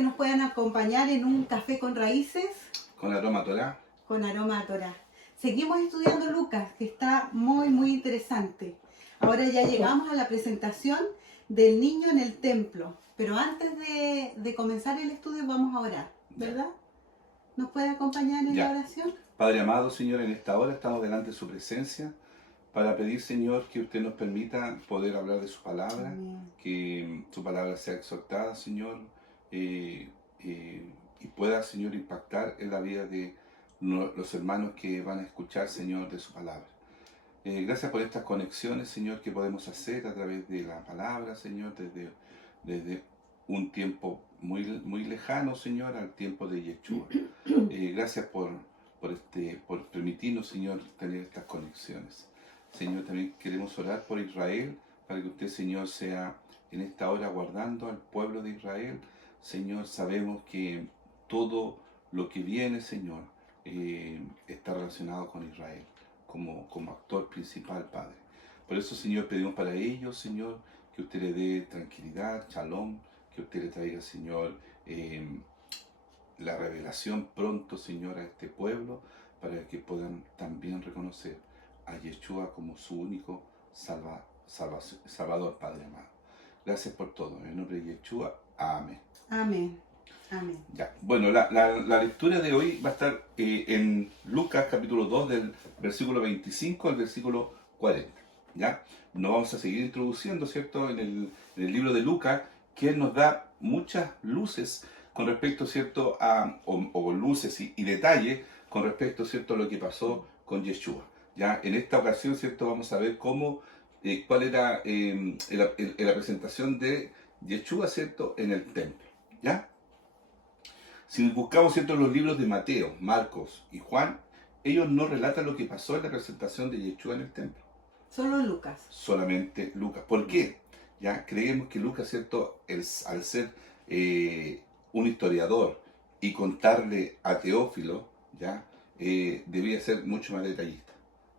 que nos puedan acompañar en un café con raíces. Con aroma a Torá. Con aroma a Torá. Seguimos estudiando Lucas, que está muy interesante. Ahora ya llegamos a la presentación del niño en el templo. Pero antes de comenzar el estudio vamos a orar, ¿verdad? ¿Nos puede acompañar en la oración? Padre amado, Señor, en esta hora estamos delante de su presencia para pedir, Señor, que usted nos permita poder hablar de su palabra, Amén. que su palabra sea exhortada, Señor, y pueda, Señor, impactar en la vida de los hermanos que van a escuchar, Señor, de su palabra. Gracias por estas conexiones, Señor, que podemos hacer a través de la palabra, Señor, desde un tiempo muy lejano, Señor, al tiempo de Yeshua. Gracias por permitirnos, Señor, tener estas conexiones. Señor, también queremos orar por Israel, para que usted, Señor, sea en esta hora guardando al pueblo de Israel. Señor, sabemos que todo lo que viene, Señor, está relacionado con Israel, como actor principal, Padre. Por eso, Señor, pedimos para ellos, Señor, que usted le dé tranquilidad, shalom, que usted le traiga, Señor, la revelación pronto, Señor, a este pueblo, para que puedan también reconocer a Yeshua como su único Salvador, Padre amado. Gracias por todo. En el nombre de Yeshua, amén. Amén. Amén. Ya. Bueno, la lectura de hoy va a estar en Lucas capítulo 2 del versículo 25 al versículo 40. ¿Ya? Nos vamos a seguir introduciendo, ¿cierto?, en el libro de Lucas, que nos da muchas luces con respecto, ¿cierto?, o luces y detalles con respecto, ¿cierto?, a lo que pasó con Yeshua. ¿Ya? En esta ocasión, ¿cierto?, vamos a ver cuál era la presentación de Yeshua, ¿cierto?, en el templo. ¿Ya? Si buscamos, ¿cierto?, los libros de Mateo, Marcos y Juan, ellos no relatan lo que pasó en la presentación de Yeshua en el templo. Solo Lucas. Solamente Lucas. ¿Por qué? Ya creemos que Lucas, ¿cierto?, al ser un historiador y contarle a Teófilo, ¿ya? Debía ser mucho más detallista.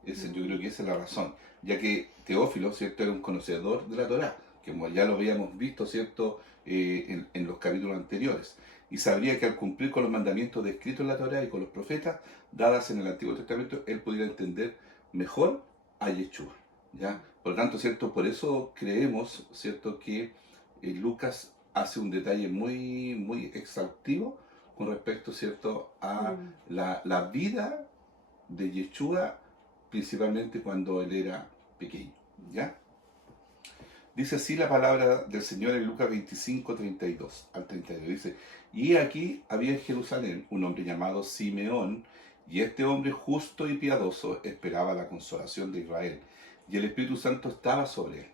Yo creo que esa es la razón, ya que Teófilo, ¿cierto?, era un conocedor de la Torá, que como ya lo habíamos visto, ¿cierto?, en los capítulos anteriores, y sabría que al cumplir con los mandamientos descritos en la Torá y con los profetas dadas en el Antiguo Testamento, él pudiera entender mejor a Yeshua. ¿Ya? Por lo tanto, ¿cierto?, por eso creemos, ¿cierto?, que Lucas hace un detalle muy exhaustivo con respecto, ¿cierto?, a la vida de Yeshua, principalmente cuando él era pequeño. ¿Ya? Dice así la palabra del Señor en Lucas 25, 32 al 32. Dice: y aquí había en Jerusalén un hombre llamado Simeón, y este hombre justo y piadoso esperaba la consolación de Israel, y el Espíritu Santo estaba sobre él.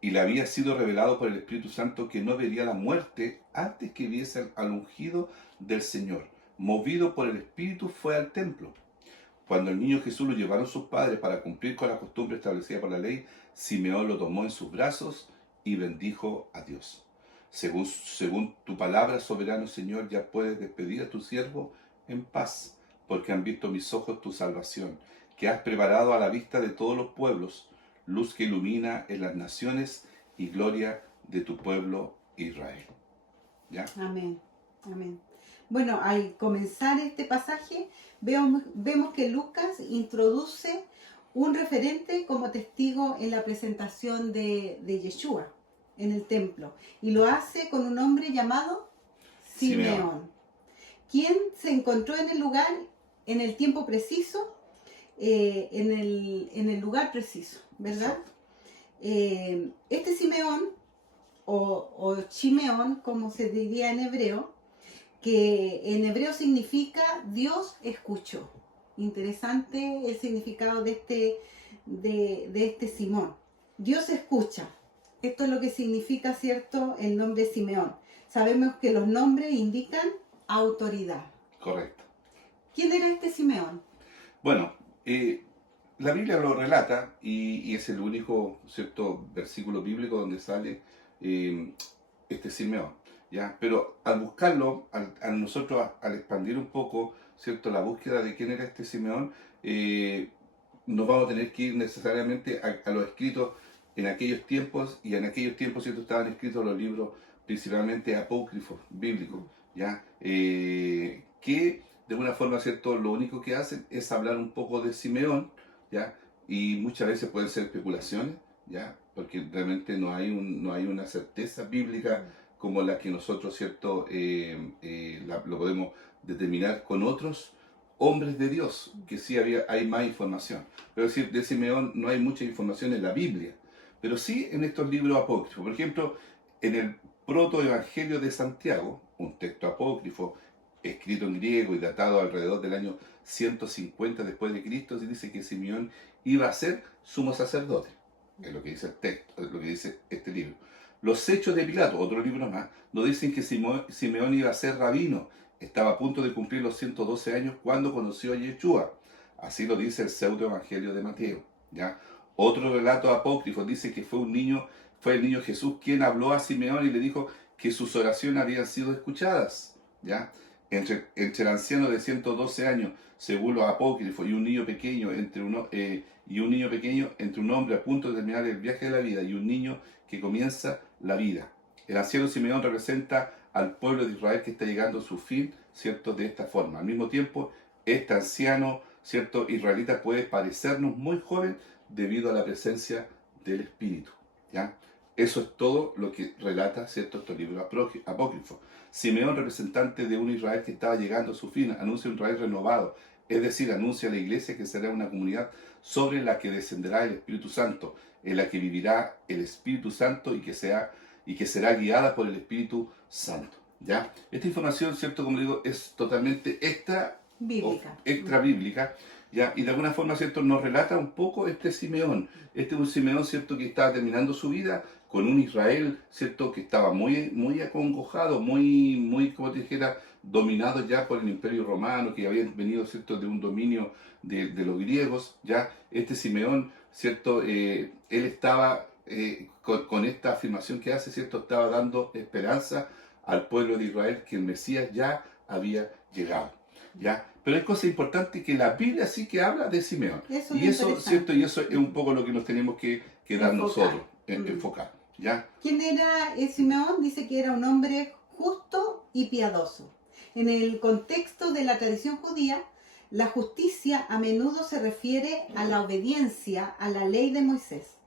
Y le había sido revelado por el Espíritu Santo que no vería la muerte antes que viese al ungido del Señor. Movido por el Espíritu fue al templo. Cuando el niño Jesús lo llevaron sus padres para cumplir con la costumbre establecida por la ley, Simeón lo tomó en sus brazos y bendijo a Dios. Según tu palabra, soberano Señor, ya puedes despedir a tu siervo en paz, porque han visto mis ojos tu salvación, que has preparado a la vista de todos los pueblos, luz que ilumina en las naciones y gloria de tu pueblo Israel. ¿Ya? Amén. Amén. Bueno, al comenzar este pasaje, vemos que Lucas introduce un referente como testigo en la presentación de Yeshua en el templo, y lo hace con un hombre llamado Simeón, quien se encontró en el lugar, en el tiempo preciso, en el lugar preciso, ¿verdad? Este Simeón, o Chimeón, como se diría en hebreo, que en hebreo significa Dios escuchó. Interesante el significado de este Simón. Dios escucha. Esto es lo que significa, ¿cierto?, el nombre Simeón. Sabemos que los nombres indican autoridad. Correcto. ¿Quién era este Simeón? Bueno, la Biblia lo relata y es el único, ¿cierto?, versículo bíblico donde sale este Simeón. ¿Ya? Pero al buscarlo, al nosotros al expandir un poco, ¿cierto?, la búsqueda de quién era este Simeón, nos vamos a tener que ir necesariamente a los escritos en aquellos tiempos, y en aquellos tiempos, ¿cierto?, estaban escritos los libros principalmente apócrifos bíblicos, ¿ya? Que de alguna forma, ¿cierto? Lo único que hacen es hablar un poco de Simeón, ¿ya? Y muchas veces pueden ser especulaciones, ¿ya? Porque realmente no hay una certeza bíblica como la que nosotros, ¿cierto? Lo podemos determinar con otros hombres de Dios, que sí hay más información. Pero es decir, de Simeón no hay mucha información en la Biblia, pero sí en estos libros apócrifos. Por ejemplo, en el Protoevangelio de Santiago, un texto apócrifo escrito en griego y datado alrededor del año 150 después de Cristo, se dice que Simeón iba a ser sumo sacerdote. Es lo que dice el texto, es lo que dice este libro. Los Hechos de Pilato, otro libro más, nos dicen que Simeón iba a ser rabino. Estaba a punto de cumplir los 112 años cuando conoció a Yeshua. Así lo dice el pseudo-evangelio de Mateo, ¿ya? Otro relato apócrifo dice que fue el niño Jesús quien habló a Simeón y le dijo que sus oraciones habían sido escuchadas, ¿ya? Entre el anciano de 112 años, según los apócrifos, y un niño pequeño entre un hombre a punto de terminar el viaje de la vida y un niño que comienza la vida. El anciano Simeón representa al pueblo de Israel que está llegando a su fin, ¿cierto? De esta forma. Al mismo tiempo, este anciano, ¿cierto? Israelita puede parecernos muy joven debido a la presencia del Espíritu, ¿ya? Eso es todo lo que relata, ¿cierto?, estos libros apócrifos. Simeón, representante de un Israel que estaba llegando a su fin, anuncia un Israel renovado, es decir, anuncia a la iglesia que será una comunidad sobre la que descenderá el Espíritu Santo, en la que vivirá el Espíritu Santo y que será guiada por el Espíritu Santo, ¿ya? Esta información, ¿cierto?, como digo, es totalmente extra bíblica, ¿ya? Y de alguna forma, ¿cierto?, nos relata un poco este Simeón. Este es un Simeón, ¿cierto?, que estaba terminando su vida con un Israel, ¿cierto?, que estaba muy acongojado, como te dijera, dominado ya por el Imperio Romano, que habían venido, ¿cierto?, de un dominio de los griegos, ¿ya? Este Simeón, ¿cierto?, él estaba, con esta afirmación que hace, ¿cierto?, estaba dando esperanza al pueblo de Israel que el Mesías ya había llegado, ¿ya? Pero hay cosas importantes que la Biblia sí que habla de Simeón. Y eso, ¿cierto? Y eso es un poco lo que nos tenemos que dar nosotros, enfocar, ¿ya? ¿Quién era Simeón? Dice que era un hombre justo y piadoso. En el contexto de la tradición judía, la justicia a menudo se refiere a la obediencia a la ley de Moisés.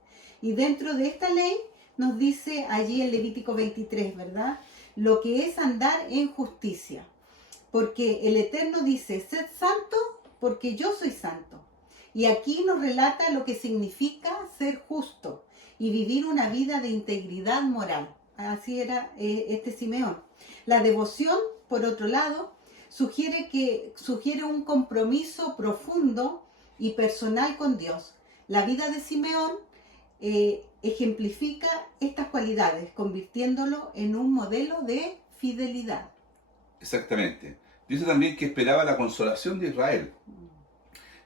Y dentro de esta ley nos dice allí en Levítico 23, ¿verdad?, lo que es andar en justicia. Porque el Eterno dice, sed santo porque yo soy santo. Y aquí nos relata lo que significa ser justo y vivir una vida de integridad moral. Así era este Simeón. La devoción, por otro lado, sugiere un compromiso profundo y personal con Dios. La vida de Simeón ejemplifica estas cualidades, convirtiéndolo en un modelo de fidelidad. Exactamente. Dice también que esperaba la consolación de Israel.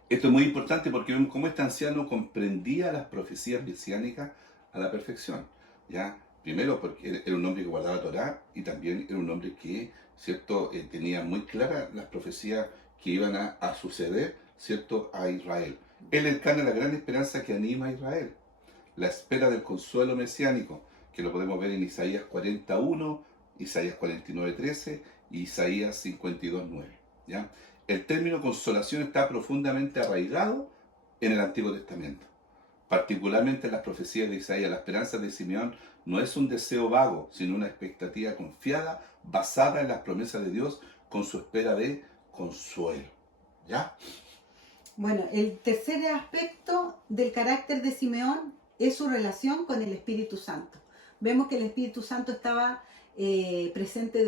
Esto es muy importante porque vemos cómo este anciano comprendía las profecías mesiánicas a la perfección, ¿ya? Primero porque era un hombre que guardaba la Torá y también era un hombre que, ¿cierto?, tenía muy claras las profecías que iban a suceder, ¿cierto?, a Israel. Él encarna la gran esperanza que anima a Israel, la espera del consuelo mesiánico, que lo podemos ver en Isaías 41, Isaías 49:13 y Isaías 52:9, ¿ya? El término consolación está profundamente arraigado en el Antiguo Testamento, particularmente en las profecías de Isaías. La esperanza de Simeón no es un deseo vago, sino una expectativa confiada, basada en las promesas de Dios, con su espera de consuelo, ¿ya? Bueno, el tercer aspecto del carácter de Simeón es su relación con el Espíritu Santo. Vemos que el Espíritu Santo estaba presente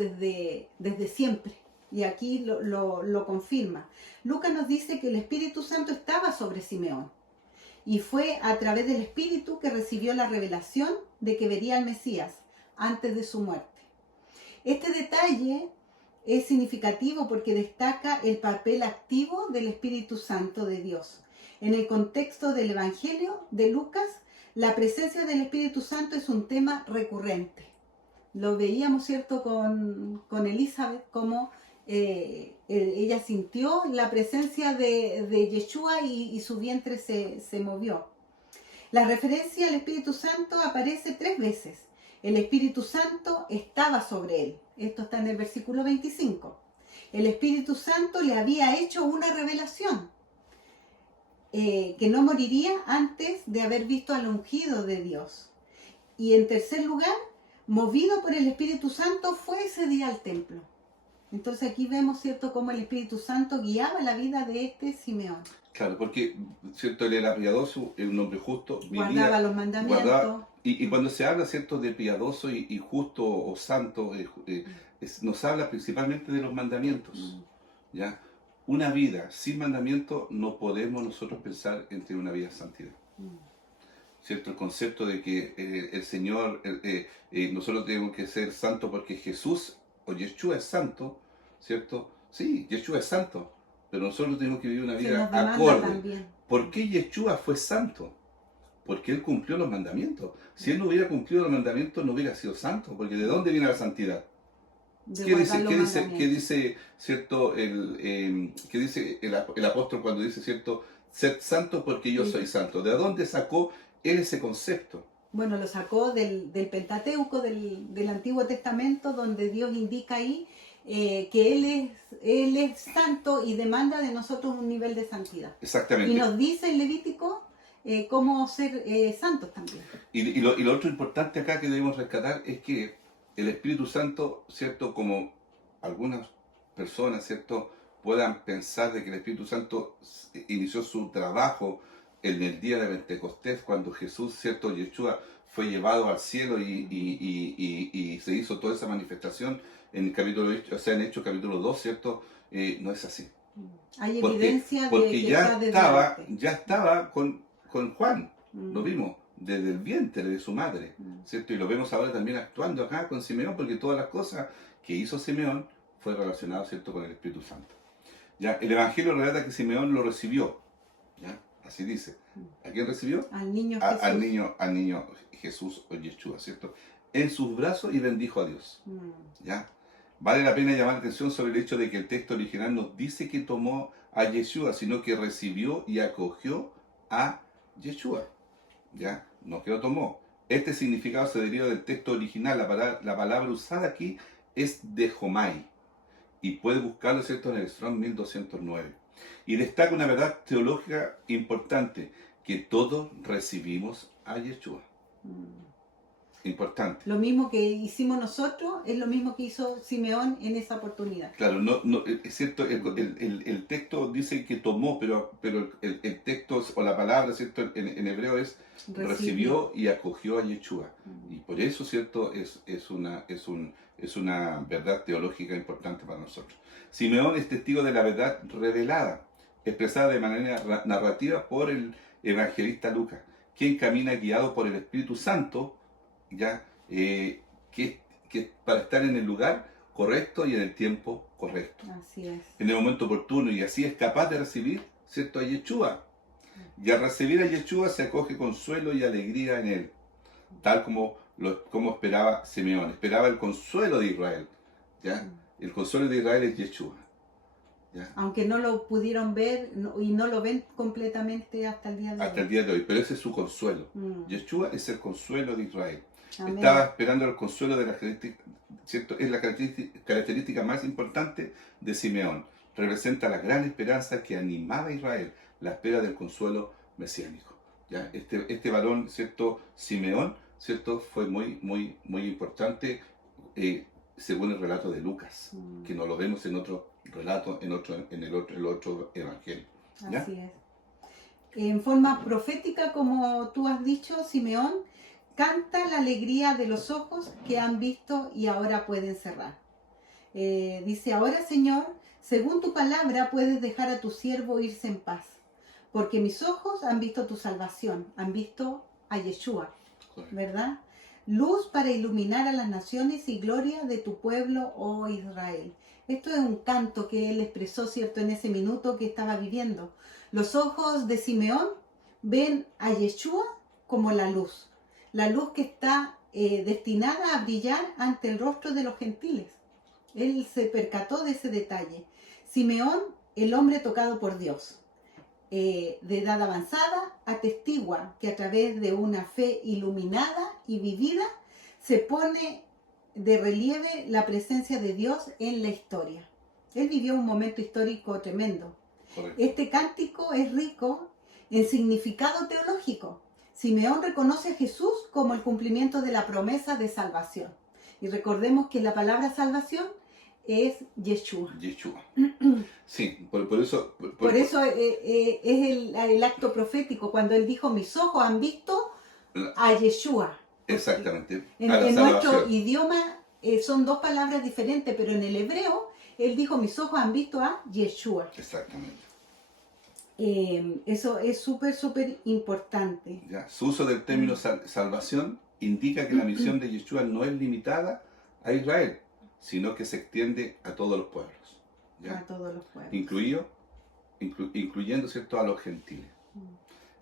desde siempre, y aquí lo confirma. Lucas nos dice que el Espíritu Santo estaba sobre Simeón, y fue a través del Espíritu que recibió la revelación de que vería al Mesías antes de su muerte. Este detalle es significativo porque destaca el papel activo del Espíritu Santo de Dios. En el contexto del Evangelio de Lucas, la presencia del Espíritu Santo es un tema recurrente. Lo veíamos, ¿cierto?, con Elizabeth, como ella sintió la presencia de Yeshua y su vientre se movió. La referencia al Espíritu Santo aparece 3 veces. El Espíritu Santo estaba sobre él. Esto está en el versículo 25. El Espíritu Santo le había hecho una revelación, que no moriría antes de haber visto al ungido de Dios. Y en tercer lugar, movido por el Espíritu Santo, fue ese día al templo. Entonces aquí vemos, ¿cierto?, cómo el Espíritu Santo guiaba la vida de este Simeón. Claro, porque, ¿cierto? Él era piadoso, era un hombre justo, Guardaba los mandamientos. Y cuando se habla, ¿cierto?, de piadoso y justo o santo, nos habla principalmente de los mandamientos, ¿ya? Una vida sin mandamientos no podemos nosotros pensar en tener una vida de santidad. ¿Cierto? El concepto de que el Señor, nosotros tenemos que ser santos porque Jesús o Yeshua es santo, ¿cierto? Sí, Yeshua es santo, pero nosotros tenemos que vivir una vida acorde. ¿Por qué Yeshua fue santo? Porque Él cumplió los mandamientos. Si Él no hubiera cumplido los mandamientos, no hubiera sido santo, porque ¿de dónde viene la santidad? ¿Qué dice, cierto, qué dice el apóstol cuando dice, cierto, sed santo porque yo soy santo? ¿De dónde sacó él ese concepto? Bueno, lo sacó del Pentateuco, del Antiguo Testamento, donde Dios indica ahí que Él es santo y demanda de nosotros un nivel de santidad. Exactamente. Y nos dice en Levítico cómo ser santos también. Y lo otro importante acá que debemos rescatar es que el Espíritu Santo, ¿cierto? Como algunas personas, ¿cierto?, puedan pensar de que el Espíritu Santo inició su trabajo en el día de Pentecostés, cuando Jesús, ¿cierto?, Yeshua, fue llevado al cielo y se hizo toda esa manifestación en el capítulo, o sea, en Hechos capítulo 2, ¿cierto? No es así. Hay evidencia porque de que ya estaba con Juan, lo vimos, desde el vientre de su madre, ¿cierto? Y lo vemos ahora también actuando acá con Simeón, porque todas las cosas que hizo Simeón fue relacionado, ¿cierto?, con el Espíritu Santo. ¿Ya? El Evangelio relata que Simeón lo recibió, ¿ya? Así dice. ¿A quién recibió? Al niño Jesús. Al niño Jesús o Yeshua, ¿cierto? En sus brazos y bendijo a Dios. ¿Ya? Vale la pena llamar la atención sobre el hecho de que el texto original no dice que tomó a Yeshua, sino que recibió y acogió a Yeshua. ¿Ya? No que lo tomó. Este significado se deriva del texto original. La palabra usada aquí es dejomai. Y puede buscarlo, ¿cierto?, en el Strong 1209. Y destaca una verdad teológica importante, que todos recibimos a Yeshua. Importante. Lo mismo que hicimos nosotros es lo mismo que hizo Simeón en esa oportunidad. Claro, no, es cierto, el texto dice que tomó, pero el texto o la palabra, ¿cierto?, en hebreo es recibió y acogió a Yeshua. Y por eso, ¿cierto?, es una verdad teológica importante para nosotros. Simeón es testigo de la verdad revelada, expresada de manera narrativa por el evangelista Lucas, quien camina guiado por el Espíritu Santo, ya que para estar en el lugar correcto y en el tiempo correcto. Así es. En el momento oportuno, y así es capaz de recibir, ¿cierto?, a Yeshua. Y al recibir a Yeshua se acoge consuelo y alegría en él, tal como esperaba Simeón. Esperaba el consuelo de Israel, ¿ya? El consuelo de Israel es Yeshua, ¿ya? Aunque no lo pudieron ver y no lo ven completamente hasta el día de hoy. Hasta el día de hoy, pero ese es su consuelo. Yeshua es el consuelo de Israel. Amén. Estaba esperando el consuelo de la característica, ¿cierto? Es la característica más importante de Simeón. Representa la gran esperanza que animaba a Israel, la espera del consuelo mesiánico. ¿Ya? Este varón, ¿cierto?, Simeón, ¿cierto?, fue muy importante según el relato de Lucas, que no lo vemos en otro relato, en el otro evangelio. ¿Ya? Así es. En forma profética, como tú has dicho, Simeón canta la alegría de los ojos que han visto y ahora pueden cerrar. Dice, ahora, Señor, según tu palabra puedes dejar a tu siervo irse en paz, porque mis ojos han visto tu salvación, han visto a Yeshua, ¿verdad? Luz para iluminar a las naciones y gloria de tu pueblo, oh Israel. Esto es un canto que él expresó, ¿cierto?, en ese minuto que estaba viviendo. Los ojos de Simeón ven a Yeshua como la luz que está destinada a brillar ante el rostro de los gentiles. Él se percató de ese detalle. Simeón, el hombre tocado por Dios, de edad avanzada, atestigua que a través de una fe iluminada y vivida se pone de relieve la presencia de Dios en la historia. Él vivió un momento histórico tremendo. Correcto. Este cántico es rico en significado teológico. Simeón reconoce a Jesús como el cumplimiento de la promesa de salvación. Y recordemos que la palabra salvación es Yeshua. Yeshua. Sí, por eso... Por eso es el acto profético, cuando él dijo, mis ojos han visto a Yeshua. Exactamente. En nuestro idioma son dos palabras diferentes, pero en el hebreo él dijo, mis ojos han visto a Yeshua. Exactamente. Eso es súper importante. Ya. Su uso del término salvación indica que la misión de Yeshua no es limitada a Israel, sino que se extiende a todos los pueblos. ¿Ya? A todos los pueblos. Incluyendo, ¿cierto?, a los gentiles.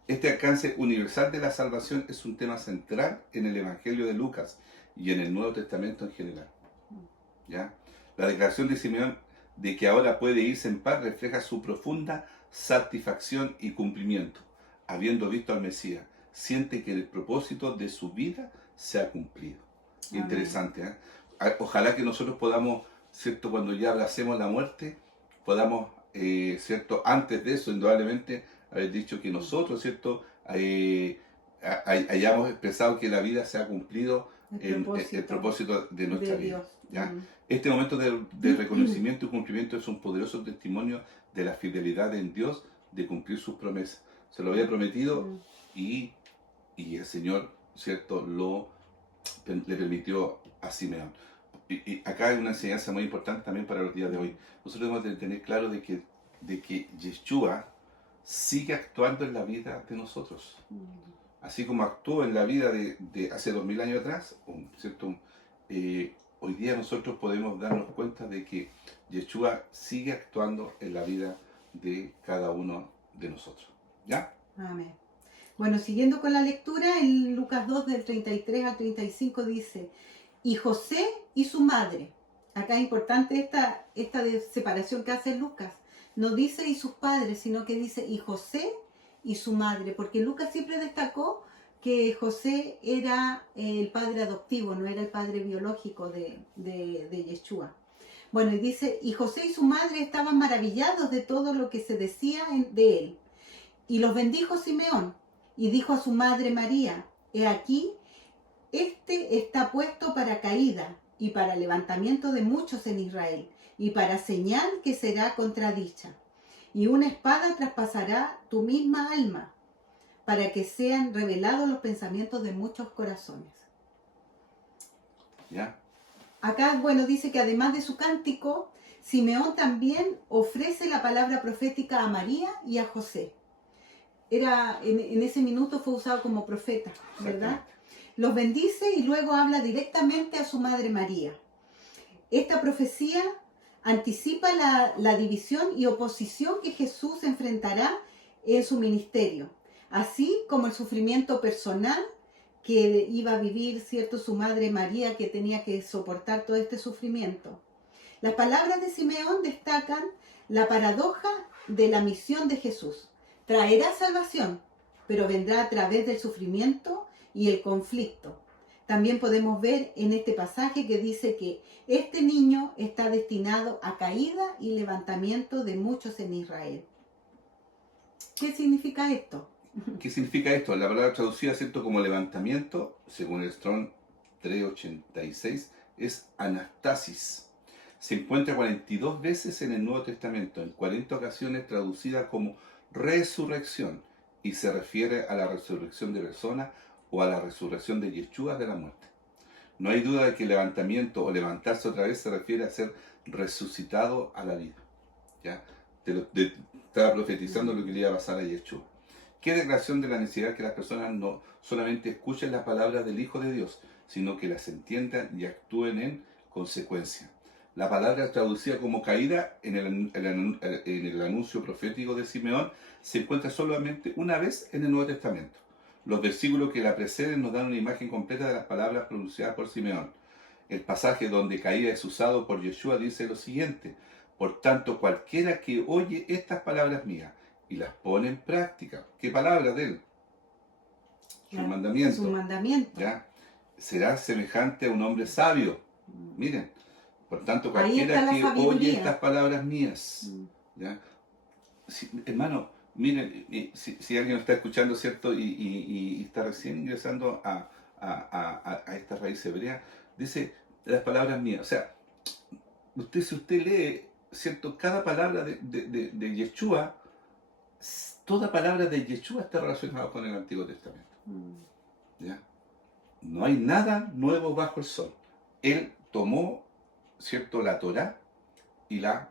Este alcance universal de la salvación es un tema central en el Evangelio de Lucas y en el Nuevo Testamento en general. ¿Ya? La declaración de Simeón de que ahora puede irse en paz refleja su profunda satisfacción y cumplimiento. Habiendo visto al Mesías, siente que el propósito de su vida se ha cumplido. Amén. Interesante, ¿eh? Ojalá que nosotros podamos, ¿cierto?, cuando ya abracemos la muerte, podamos, ¿cierto?, antes de eso, indudablemente, haber dicho que nosotros, ¿cierto?, hayamos expresado que la vida se ha cumplido en el propósito de nuestra vida. ¿Ya? Este momento de reconocimiento y cumplimiento es un poderoso testimonio de la fidelidad en Dios de cumplir sus promesas. Se lo había prometido y el Señor, ¿cierto?, le permitió a Simeón. Y acá hay una enseñanza muy importante también para los días de hoy. Nosotros debemos de tener claro de que Yeshua sigue actuando en la vida de nosotros. Así como actuó en la vida de hace 2000 años atrás, ¿cierto? Hoy día nosotros podemos darnos cuenta de que Yeshua sigue actuando en la vida de cada uno de nosotros. ¿Ya? Amén. Bueno, siguiendo con la lectura, en Lucas 2, del 33 al 35 dice, y José y su madre. Acá es importante esta separación que hace Lucas. No dice y sus padres, sino que dice y José y su madre, porque Lucas siempre destacó que José era el padre adoptivo, no era el padre biológico de Yeshua. Bueno, y dice, y José y su madre estaban maravillados de todo lo que se decía de él. Y los bendijo Simeón, y dijo a su madre María, he aquí, este está puesto para caída y para levantamiento de muchos en Israel, y para señal que será contradicha. Y una espada traspasará tu misma alma, para que sean revelados los pensamientos de muchos corazones. ¿Ya? Acá, bueno, dice que además de su cántico, Simeón también ofrece la palabra profética a María y a José. En ese minuto fue usado como profeta, ¿verdad? Los bendice y luego habla directamente a su madre María. Esta profecía anticipa la división y oposición que Jesús enfrentará en su ministerio, así como el sufrimiento personal que iba a vivir, ¿cierto?, su madre María, que tenía que soportar todo este sufrimiento. Las palabras de Simeón destacan la paradoja de la misión de Jesús. Traerá salvación, pero vendrá a través del sufrimiento y el conflicto. También podemos ver en este pasaje que dice que este niño está destinado a caída y levantamiento de muchos en Israel. ¿Qué significa esto? ¿Qué significa esto? La palabra traducida, ¿cierto?, como levantamiento, según el Strong 386, es anastasis. Se encuentra 42 veces en el Nuevo Testamento, en 40 ocasiones traducida como resurrección, y se refiere a la resurrección de personas o a la resurrección de Yeshua de la muerte. No hay duda de que levantamiento o levantarse otra vez se refiere a ser resucitado a la vida. ¿Ya? Estaba profetizando lo que le iba a pasar a Yeshua. Qué declaración de la necesidad que las personas no solamente escuchen las palabras del Hijo de Dios, sino que las entiendan y actúen en consecuencia. La palabra traducida como caída en el anuncio profético de Simeón se encuentra solamente una vez en el Nuevo Testamento. Los versículos que la preceden nos dan una imagen completa de las palabras pronunciadas por Simeón. El pasaje donde caída es usado por Yeshua dice lo siguiente: por tanto, cualquiera que oye estas palabras mías y las pone en práctica. ¿Qué palabras de él? Su mandamiento. Su mandamiento. ¿Ya? será semejante a un hombre sabio. Miren, por tanto, Ahí está cualquiera la que oye sabiduría. estas palabras mías, ¿ya? Hermano, miren, si alguien está escuchando, ¿cierto? Y está recién ingresando a esta raíz hebrea, dice las palabras mías. O sea, si usted lee, ¿cierto? Cada palabra de Yeshua, toda palabra de Yeshua está relacionada con el Antiguo Testamento. ¿Ya? No hay nada nuevo bajo el sol. Él tomó, ¿cierto?, la Torá y la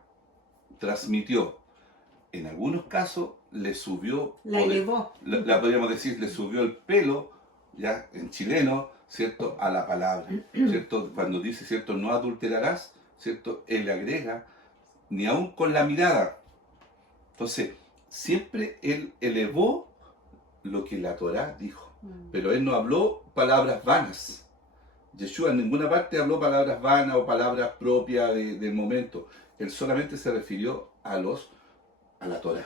transmitió. En algunos casos le subió, La elevó. la podríamos decir, le subió el pelo, ya en chileno, ¿cierto?, a la palabra, ¿cierto? Cuando dice, ¿cierto?, no adulterarás, ¿cierto?, él le agrega, ni aún con la mirada. Entonces, siempre él elevó lo que la Torá dijo, pero él no habló palabras vanas. Yeshua en ninguna parte habló palabras vanas o palabras propias del momento. Él solamente se refirió a la Torá,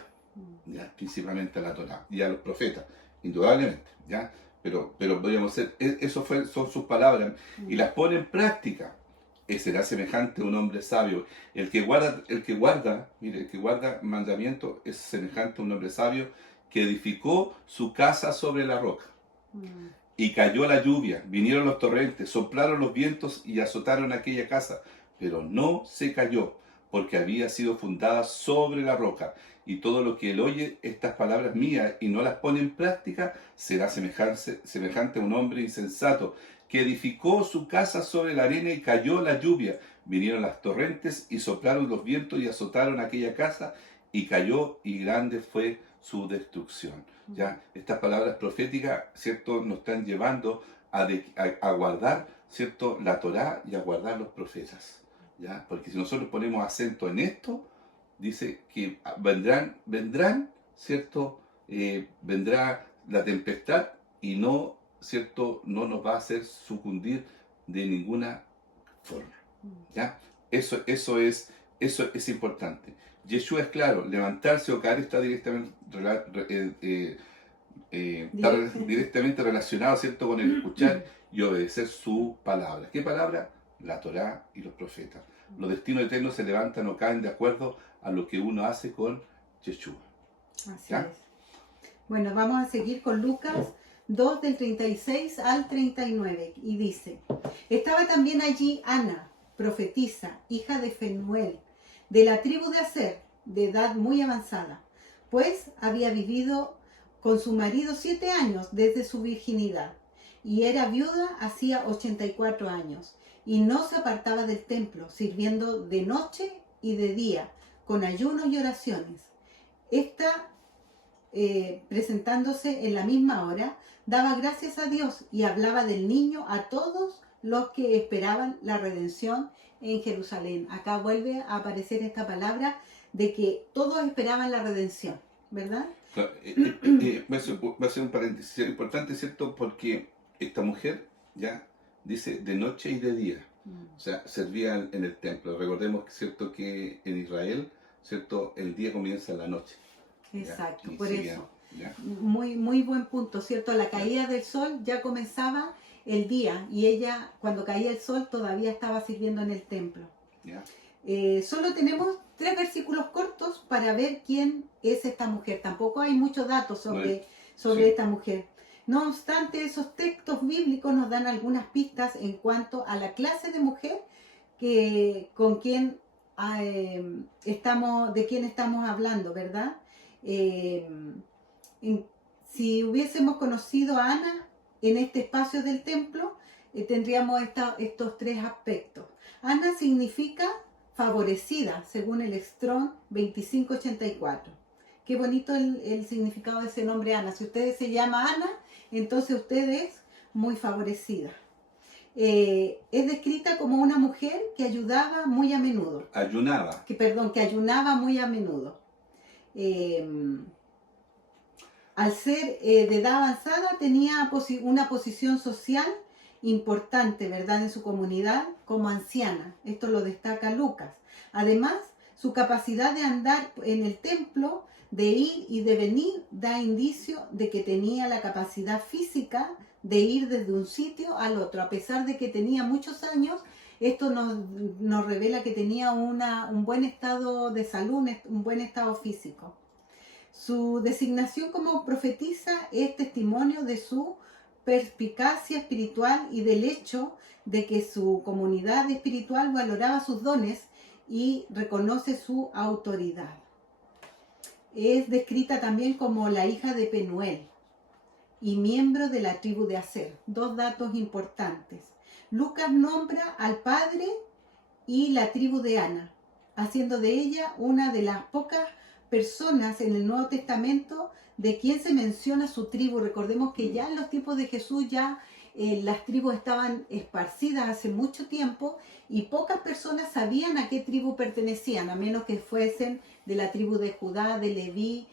¿ya? Principalmente a la Torá y a los profetas, indudablemente, ¿ya? Pero podríamos decir, son sus palabras y las pone en práctica. Será semejante a un hombre sabio. El que guarda mandamiento es semejante a un hombre sabio que edificó su casa sobre la roca. Y cayó la lluvia, vinieron los torrentes, soplaron los vientos y azotaron aquella casa, pero no se cayó, porque había sido fundada sobre la roca. Y todo lo que él oye estas palabras mías y no las pone en práctica, será semejante a un hombre insensato, que edificó su casa sobre la arena y cayó la lluvia. Vinieron las torrentes y soplaron los vientos y azotaron aquella casa, y cayó, y grande fue su destrucción. ¿Ya? Estas palabras proféticas, ¿cierto?, nos están llevando a guardar, ¿cierto?, la Torá y a guardar los profetas. ¿Ya? Porque si nosotros ponemos acento en esto, dice que vendrán, ¿cierto? Vendrá la tempestad y no, ¿cierto?, no nos va a hacer sucundir de ninguna forma. ¿Ya? Eso es importante. Yeshua es claro, levantarse o caer está directamente relacionado, ¿cierto?, con el escuchar y obedecer su palabra. ¿Qué palabra? La Torá y los profetas. Los destinos eternos se levantan o caen de acuerdo a lo que uno hace con Yeshua. Así ¿Ya? es. Bueno, vamos a seguir con Lucas 2 del 36 al 39 y dice: estaba también allí Ana, profetisa, hija de Fenuel, de la tribu de Aser, de edad muy avanzada, pues había vivido con su marido 7 años desde su virginidad, y era viuda hacía 84 años, y no se apartaba del templo, sirviendo de noche y de día, con ayunos y oraciones. Esta, presentándose en la misma hora, daba gracias a Dios y hablaba del niño a todos los que esperaban la redención en Jerusalén. Acá vuelve a aparecer esta palabra de que todos esperaban la redención, ¿verdad? Claro, va a ser un paréntesis importante, ¿cierto? Porque esta mujer ya dice de noche y de día. O sea, servía en el templo. Recordemos, ¿cierto?, que en Israel, ¿cierto?, el día comienza en la noche. Exacto, ¿ya? por Sigue, eso. ¿ya? Muy buen punto, ¿cierto? A la caída del sol ya comenzaba el día y ella, cuando caía el sol, todavía estaba sirviendo en el templo. ¿Ya? Solo tenemos 3 versículos cortos para ver quién es esta mujer. Tampoco hay muchos datos sobre Sí. esta mujer. No obstante, esos textos bíblicos nos dan algunas pistas en cuanto a la clase de mujer con quien de quién estamos hablando, ¿verdad? Si hubiésemos conocido a Ana en este espacio del templo, tendríamos estos 3 aspectos. Ana significa favorecida, según el Strong 2584. Qué bonito el significado de ese nombre, Ana. Si usted se llama Ana, entonces usted es muy favorecida. Es descrita como una mujer que ayudaba muy a menudo. Que ayunaba muy a menudo. Al ser de edad avanzada, tenía una posición social importante, ¿verdad?, en su comunidad como anciana. Esto lo destaca Lucas. Además, su capacidad de andar en el templo, de ir y de venir, da indicio de que tenía la capacidad física de ir desde un sitio al otro. A pesar de que tenía muchos años, esto nos revela que tenía un buen estado de salud, un buen estado físico. Su designación como profetisa es testimonio de su perspicacia espiritual y del hecho de que su comunidad espiritual valoraba sus dones y reconoce su autoridad. Es descrita también como la hija de Penuel y miembro de la tribu de Aser. Dos datos importantes. Lucas nombra al padre y la tribu de Ana, haciendo de ella una de las pocas personas en el Nuevo Testamento de quien se menciona su tribu. Recordemos que ya en los tiempos de Jesús ya las tribus estaban esparcidas hace mucho tiempo y pocas personas sabían a qué tribu pertenecían, a menos que fuesen de la tribu de Judá, de Leví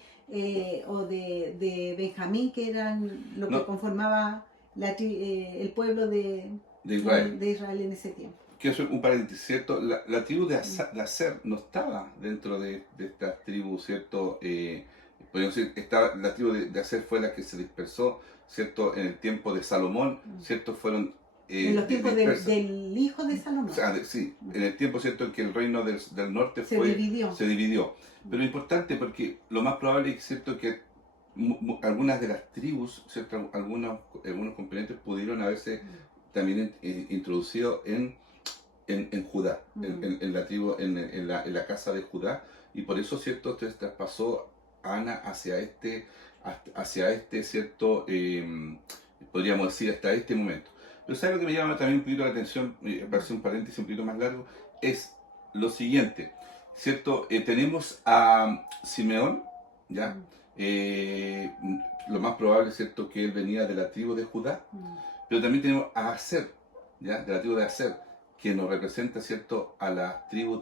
o de Benjamín, que eran lo que conformaba el pueblo de Israel en ese tiempo. Quiero hacer un paréntesis, ¿cierto? La tribu de Aser no estaba dentro de esta tribu, ¿cierto? Podríamos decir, la tribu de Aser fue la que se dispersó, ¿cierto? En el tiempo de Salomón, ¿cierto? Fueron en los tiempos del hijo de Salomón. O sea, sí, en el tiempo, ¿cierto?, en que el reino del norte se dividió. Pero es importante porque lo más probable es, ¿cierto?, que algunas de las tribus, ¿cierto?, algunos componentes pudieron haberse también introducido en Judá, en la tribu, en la casa de Judá, y por eso, ¿cierto?, traspasó Ana hacia este, ¿cierto?, podríamos decir, hasta este momento. Pero ¿sabes lo que me llama también un poquito la atención, para hacer un paréntesis un poquito más largo? Es lo siguiente, ¿cierto? Tenemos a Simeón, ¿ya? Lo más probable, ¿cierto?, que él venía de la tribu de Judá, pero también tenemos a Aser, ¿ya?, de la tribu de Aser, que nos representa, ¿cierto?, a la tribu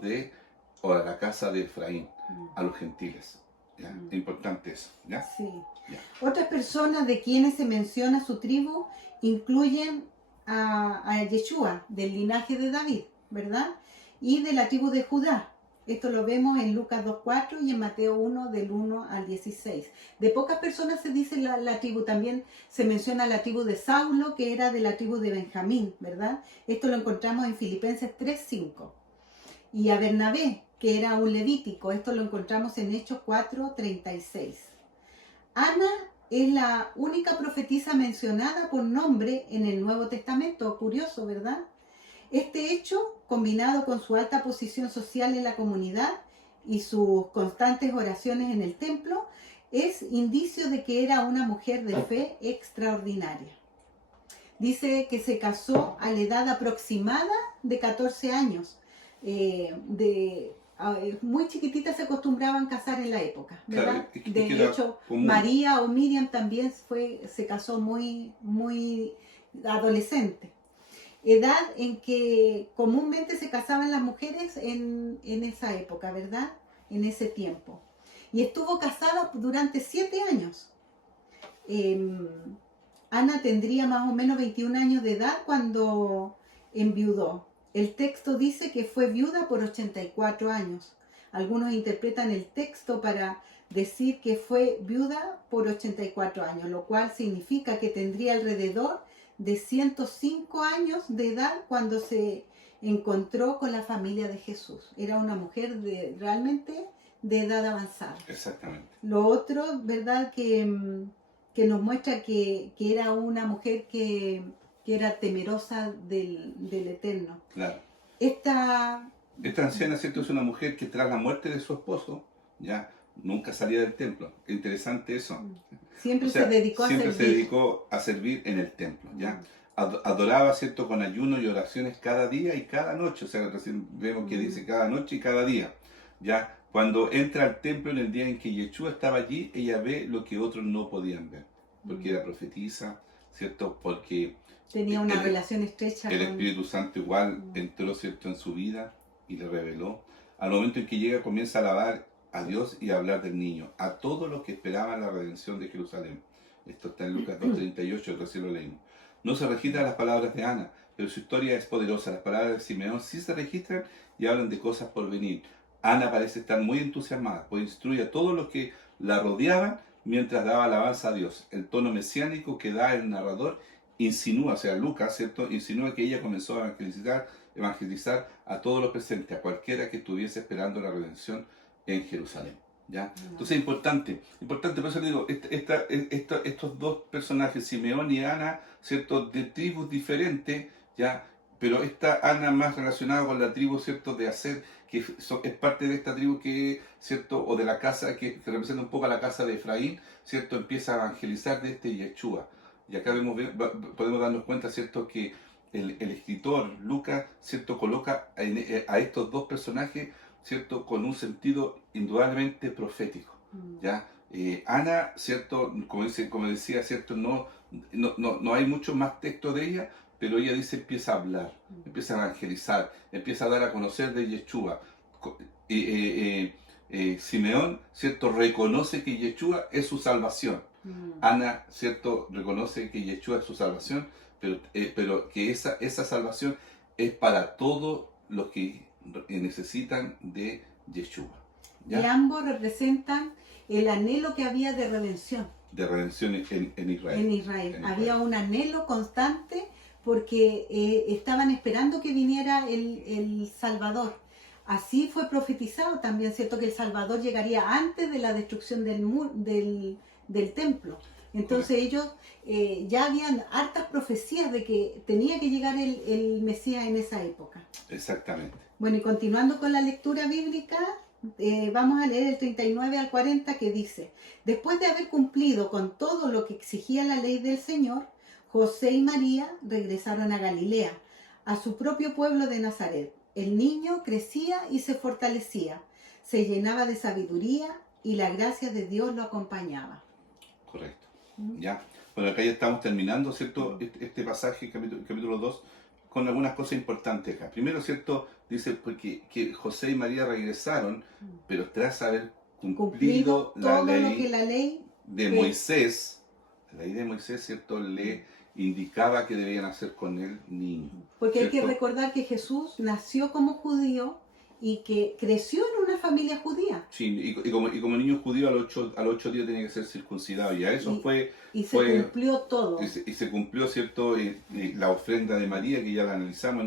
o a la casa de Efraín, a los gentiles. ¿Ya? Es importante eso, ¿ya? Sí. Ya. Otras personas de quienes se menciona su tribu incluyen a Yeshua, del linaje de David, ¿verdad? Y de la tribu de Judá. Esto lo vemos en Lucas 2.4 y en Mateo 1, del 1 al 16. De pocas personas se dice la tribu. También se menciona la tribu de Saulo, que era de la tribu de Benjamín, ¿verdad? Esto lo encontramos en Filipenses 3.5. Y a Bernabé, que era un levítico. Esto lo encontramos en Hechos 4.36. Ana es la única profetisa mencionada por nombre en el Nuevo Testamento. Curioso, ¿verdad? Este hecho, combinado con su alta posición social en la comunidad y sus constantes oraciones en el templo, es indicio de que era una mujer de fe extraordinaria. Dice que se casó a la edad aproximada de 14 años. Muy chiquititas se acostumbraban a casar en la época, ¿verdad? Claro, de hecho, María o Miriam también se casó muy adolescente. Edad en que comúnmente se casaban las mujeres en esa época, ¿verdad? En ese tiempo. Y estuvo casada durante 7 años. Ana tendría más o menos 21 años de edad cuando enviudó. El texto dice que fue viuda por 84 años. Algunos interpretan el texto para decir que fue viuda por 84 años, lo cual significa que tendría alrededor de 105 años de edad cuando se encontró con la familia de Jesús. Era una mujer realmente de edad avanzada. Exactamente. Lo otro, ¿verdad?, que nos muestra que era una mujer que era temerosa del Eterno. Claro. Esta anciana, ¿cierto?, es una mujer que tras la muerte de su esposo, ya nunca salía del templo. Qué interesante eso. Siempre se dedicó a servir en el templo, ¿ya? Adoraba, ¿cierto?, con ayuno y oraciones cada día y cada noche. O sea, recién vemos que dice cada noche y cada día, ¿ya? Cuando entra al templo en el día en que Yeshua estaba allí, ella ve lo que otros no podían ver. Porque era profetisa, ¿cierto? Porque tenía una relación estrecha el Espíritu Santo igual entró, ¿cierto?, en su vida y le reveló. Al momento en que llega, comienza a alabar a Dios y a hablar del niño, a todos los que esperaban la redención de Jerusalén. Esto está en Lucas 2.38, recién lo leímos. No se registran las palabras de Ana, pero su historia es poderosa. Las palabras de Simeón sí se registran y hablan de cosas por venir. Ana parece estar muy entusiasmada, pues instruye a todos los que la rodeaban mientras daba alabanza a Dios. El tono mesiánico que da el narrador insinúa, o sea, Lucas, ¿cierto? Insinúa que ella comenzó a evangelizar a todos los presentes, a cualquiera que estuviese esperando la redención en Jerusalén. ¿Ya? Entonces importante, por eso le digo, estos dos personajes, Simeón y Ana, ¿cierto? De tribus diferentes, ¿ya? Pero esta Ana más relacionada con la tribu, ¿cierto? De Aser, que es parte de esta tribu que, ¿cierto? O de la casa, que representa un poco a la casa de Efraín, ¿cierto? Empieza a evangelizar de Yeshua. Y acá podemos darnos cuenta, ¿cierto? Que el escritor Lucas, ¿cierto? Coloca a estos dos personajes, ¿cierto? Con un sentido indudablemente profético, ¿ya? Ana, ¿cierto? Como decía, ¿cierto? No hay mucho más texto de ella, pero ella dice, empieza a hablar, empieza a evangelizar, empieza a dar a conocer de Yeshua. Simeón, ¿cierto? Reconoce que Yeshua es su salvación. Ana, ¿cierto? Reconoce que Yeshua es su salvación, pero que esa salvación es para todos los que necesitan de Yeshua. ¿Ya? Y ambos representan el anhelo que había de redención. De redención en Israel. En Israel. Había un anhelo constante porque estaban esperando que viniera el Salvador. Así fue profetizado también, ¿cierto? Que el Salvador llegaría antes de la destrucción del templo. Entonces ellos ya habían hartas profecías de que tenía que llegar el Mesías en esa época. Exactamente. Bueno, y continuando con la lectura bíblica, vamos a leer el 39 al 40 que dice: después de haber cumplido con todo lo que exigía la ley del Señor, José y María regresaron a Galilea, a su propio pueblo de Nazaret. El niño crecía y se fortalecía, se llenaba de sabiduría y la gracia de Dios lo acompañaba. Correcto. Ya. Bueno, acá ya estamos terminando, ¿cierto? Este pasaje, capítulo 2, con algunas cosas importantes acá. Primero, ¿cierto? Dice porque que José y María regresaron, pero tras haber cumplido todo lo que la ley de Moisés, la ley de Moisés, ¿cierto? Le indicaba que debían hacer con el niño. Porque ¿cierto? hay que recordar que Jesús nació como judío y que creció en una familia judía. Sí, y como niño judío al 8 días tenía que ser circuncidado, y a eso Y se cumplió todo. Y se cumplió, ¿cierto? La ofrenda de María, que ya la analizamos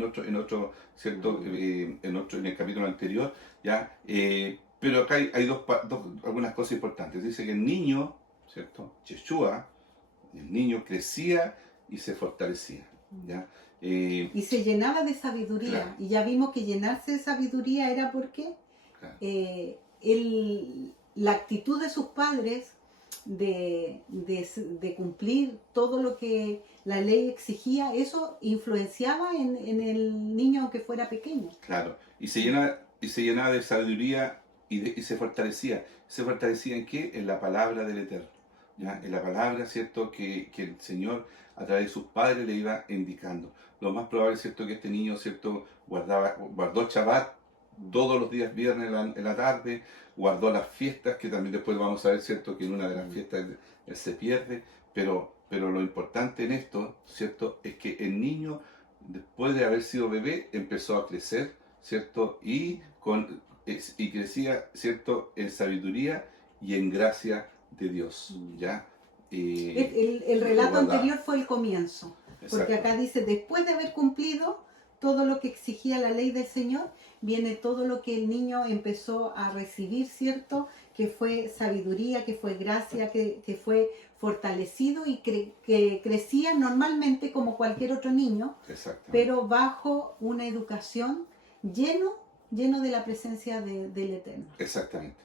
¿cierto? En el capítulo anterior, ¿ya? Pero acá hay algunas cosas importantes. Dice que el niño, ¿cierto? Yeshua, el niño crecía y se fortalecía, ¿ya? Y se llenaba de sabiduría. Claro. Y ya vimos que llenarse de sabiduría era porque claro. La actitud de sus padres de cumplir todo lo que la ley exigía, eso influenciaba en el niño aunque fuera pequeño. Claro, y se llenaba de sabiduría y se fortalecía. ¿Se fortalecía en qué? En la palabra del Eterno, ¿ya? En la palabra, ¿cierto? Que el Señor a través de sus padres le iba indicando. Lo más probable es, ¿cierto? Que este niño, ¿cierto? Guardó Shabbat todos los días viernes en la tarde, guardó las fiestas, que también después vamos a ver, ¿cierto? Que en una de las fiestas él se pierde, pero lo importante en esto, ¿cierto? Es que el niño, después de haber sido bebé, empezó a crecer, ¿cierto? Y crecía, ¿cierto? En sabiduría y en gracia de Dios, ¿ya? El relato anterior fue el comienzo. Exacto. Porque acá dice, después de haber cumplido todo lo que exigía la ley del Señor, viene todo lo que el niño empezó a recibir, ¿cierto? Que fue sabiduría, que fue gracia, que fue fortalecido y que crecía normalmente como cualquier otro niño, pero bajo una educación lleno de la presencia del Eterno. Exactamente.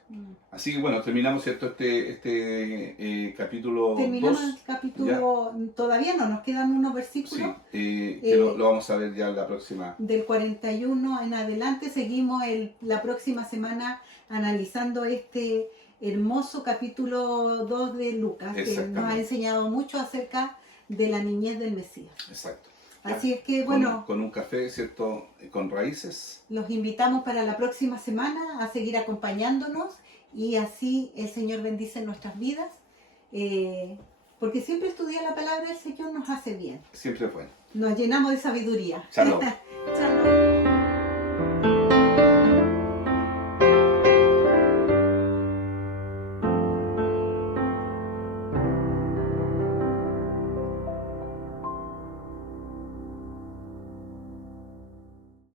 Así que bueno, terminamos, ¿cierto? Este capítulo 2. Terminamos el capítulo, ¿ya? Todavía no, nos quedan unos versículos. Sí, que lo vamos a ver ya la próxima. Del 41 en adelante, seguimos la próxima semana analizando este hermoso capítulo 2 de Lucas, que nos ha enseñado mucho acerca de la niñez del Mesías. Exacto. Así es que, bueno, con un café, ¿cierto? Con raíces. Los invitamos para la próxima semana a seguir acompañándonos y así el Señor bendice nuestras vidas, porque siempre estudiar la palabra del Señor nos hace bien. Siempre es bueno. Nos llenamos de sabiduría. Shalom.